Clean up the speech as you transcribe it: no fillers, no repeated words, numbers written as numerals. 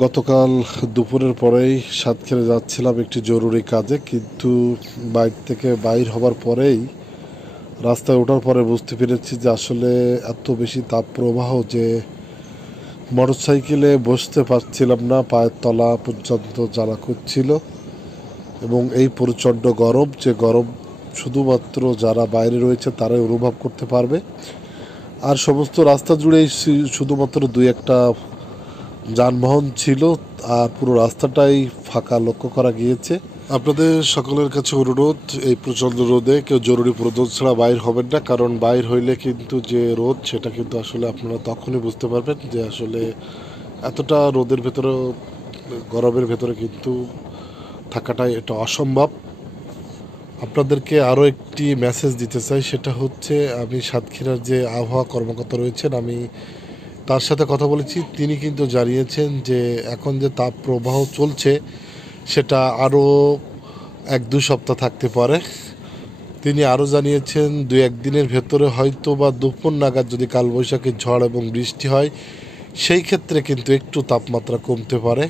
গতকাল দুপুরের পরেই সাতক্ষীরা যাচ্ছিলাম একটি জরুরি কাজে, কিন্তু বাইক থেকে বাইর হবার পরেই রাস্তায় ওঠার পরে বুঝতে পেরেছি যে আসলে এত বেশি তাপপ্রবাহ যে মোটরসাইকেলে বসতে পারছিলাম না, পায়ের তলা পর্যন্ত জ্বালা করছিল। এবং এই প্রচণ্ড গরম, যে গরম শুধুমাত্র যারা বাইরে রয়েছে তারাই অনুভব করতে পারবে। আর সমস্ত রাস্তা জুড়েই শুধুমাত্র দুই একটা যানবাহন ছিল, আর পুরো রাস্তাটাই ফাঁকা লক্ষ্য করা গিয়েছে। আপনাদের সকলের কাছে অনুরোধ, এই প্রচণ্ড রোদে কেউ জরুরি প্রয়োজন ছাড়া বাইর হবেন না, কারণ বাইর হইলে কিন্তু যে রোদ সেটা কিন্তু আসলে আপনারা তখনই বুঝতে পারবেন যে আসলে এতটা রোদের ভেতরে, গরমের ভেতরে কিন্তু থাকাটাই এটা অসম্ভব। আপনাদেরকে আরও একটি মেসেজ দিতে চাই, সেটা হচ্ছে আমি সাতক্ষীরার যে আবহাওয়া কর্মকর্তা রয়েছেন, আমি তার সাথে কথা বলেছি। তিনি কিন্তু জানিয়েছেন যে এখন যে তাপ প্রবাহ চলছে সেটা আরও 1-2 সপ্তাহ থাকতে পারে। তিনি আরও জানিয়েছেন 2-1 দিনের ভেতরে হয়তো বা দুপুর নাগাদ যদি কালবৈশাখী ঝড় এবং বৃষ্টি হয় সেই ক্ষেত্রে কিন্তু একটু তাপমাত্রা কমতে পারে।